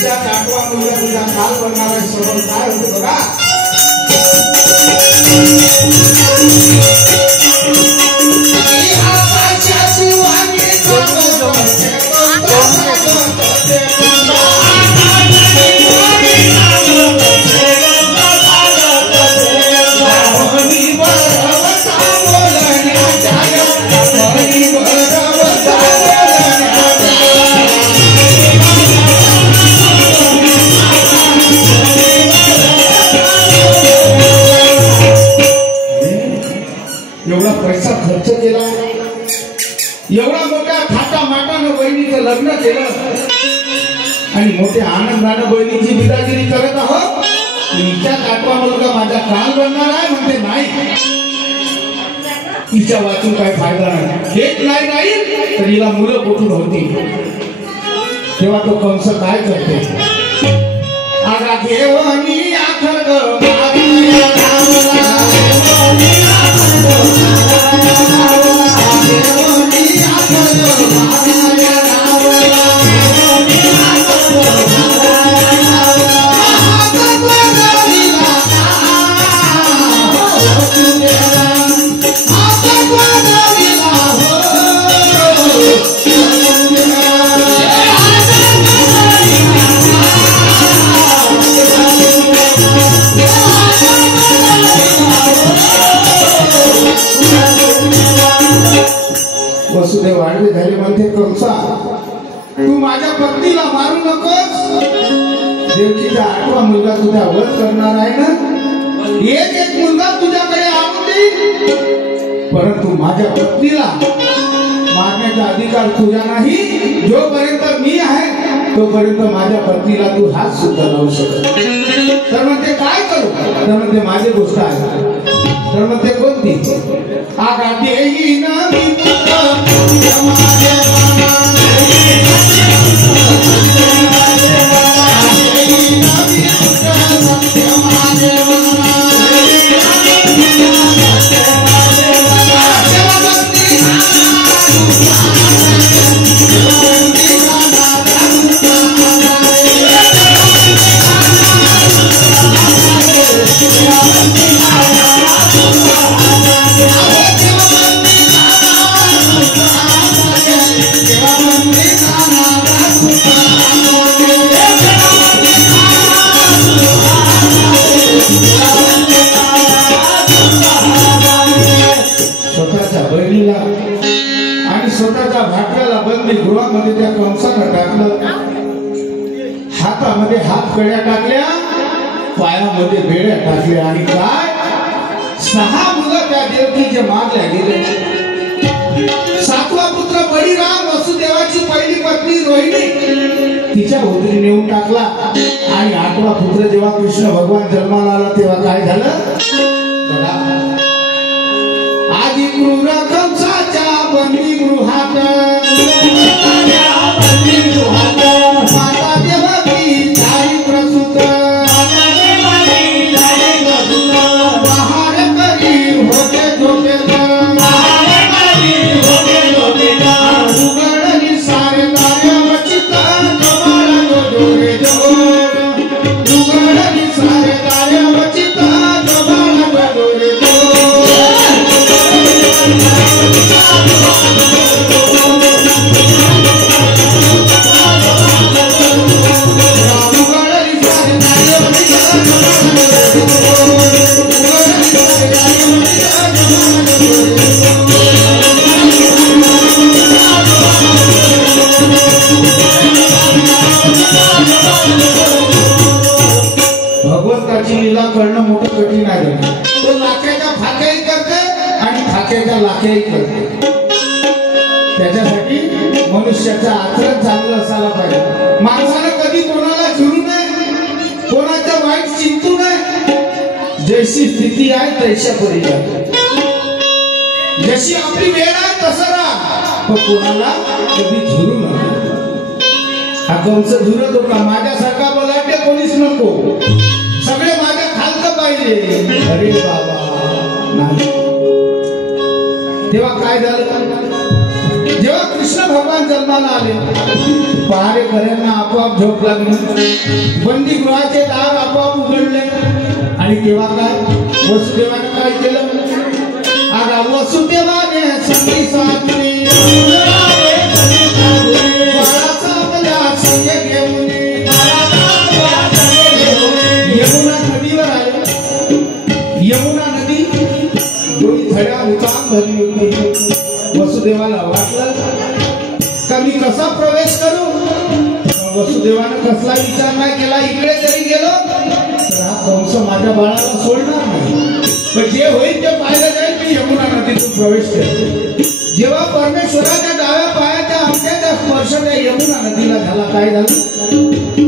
तिच्या काटवा मुलगा तुझा काल बनणारा स्वभाव काय होतो बघा. एवढा पैसा खर्च केला, एवढा मोठ्या थाटामाटानं बहिणीचं लग्न केलं आणि मोठ्या आनंदानं बहिणीची बिदागिरी करत आहोत. तिच्या काटवा मुलगा माझा काल बनणार आहे म्हणते. नाही, तिच्या वाचून काय फायदा नाही. हेच नाही नाही तर हिला मुलं कुठून होती. तेव्हा तो कंस काय करते. आगा घेऊन आखर वसुदेव वाढवे झाले म्हणते. कंसा, तू माझ्या पत्नीला मारू नकोस. देवकीचा 8वा मुलगा तुझा वध करणार आहे ना. एक मुलगा तुझ्याकडे आणून देईल, परंतु माझ्या पत्नीला मारण्याचा अधिकार तुझा नाही. जोपर्यंत मी आहे तोपर्यंत माझ्या पत्नीला तू हात सुद्धा लावू शकत. तर म्हणते काय करू. तर म्हणते माझी गोष्ट आहे. तर म्हणते कोणती. आगा देईन स्वतःच्या बहिणीला आणि स्वतःच्या भाकऱ्याला बंदी गृहामध्ये त्या कंसानं टाकलं. हातामध्ये हात कड्या टाकल्या, पायामध्ये बेड्या टाकल्या आणि काय 6 मुलं त्या देवकीचे मारल्या गेले. 7वा पुत्र बळीराम, वसुदेवाची पहिली पत्नी रोहिणी, तिच्या उदरी नेऊन टाकला. आणि 8वा पुत्र जेव्हा कृष्ण भगवान जन्माला आला तेव्हा काय झालं बघा. आधी क्रूर कंसाच्या बंदी गृहात माता देवकी झाली प्रसूत. बहार करी होते झोपेत, उघडली सारे तारे वचित, जवळ जोडोरे जोड. उघडली सारे तारे वचित, जवळ जोडोरे जोड. भगवंताची लीला करणं मोठं कठीण आहे. तो लाखेच्या फाक्याही करते आणि फाक्याच्या लाखेही करते. त्याच्यासाठी मनुष्याचं आचरण चांगलं असायला पाहिजे. माणसानं कधी कोणाला झुरू नये, कोणाचं वाईट चिंतू नये. जशी स्थिती आहे तशा परिचय, जशी आपली वेळ आहे तसं राहा, पण कोणाला कधी झुरू नये. हा कंस झुरत होता. माझ्यासारखा बलाढ्य कोणीच नको, सगळे माझ्या खालचं पाहिजे. अरे बाबा नाही. तेव्हा काय झालं. जेव्हा कृष्ण भगवान जन्माला आले पहारेकऱ्यांना आपोआप झोप लागली, बंदी गृहाचे दार आपोआप उघडले आणि तेव्हा काय वसुदेवाने काय केलं? आता वसुदेवाने संधी साधली, बाळाचा आपल्या संग घेऊन यमुना नदीवर आले। यमुना नदी दोन झड्या उतान भरली होती। वसुदेवाला वाटलं का मी कसा प्रवेश करू? वसुदेवाने कसला विचार नाही केला, इकडे जरी गेलो तर हा कंस माझ्या बाळाला सोडणार नाही, पण जे होईल ते पाहिलं जाईल। मी यमुना नदीतून प्रवेश केला। जेव्हा परमेश्वराच्या डाव्या पायाच्या अंगठ्याचा स्पर्श त्या यमुना नदीला झाला, काय झालं?